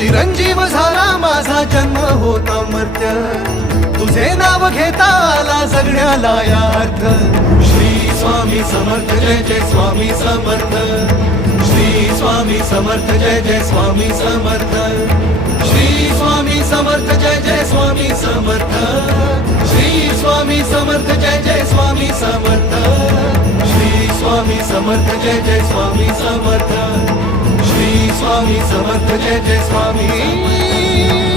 चिरंजीव झाला माझा जन्म होता मर्त्य, तुझे नाव घेता आला जगण्याला या अर्थ. श्री स्वामी समर्थ जय जय स्वामी समर्थ, श्री स्वामी समर्थ जय जय स्वामी समर्थ, श्री स्वामी समर्थ जय जय स्वामी समर्थ, श्री स्वामी समर्थ जय जय स्वामी समर्थ, श्री स्वामी समर्थ जय जय स्वामी समर्थ, श्री स्वामी समर्थ जय जय स्वामी.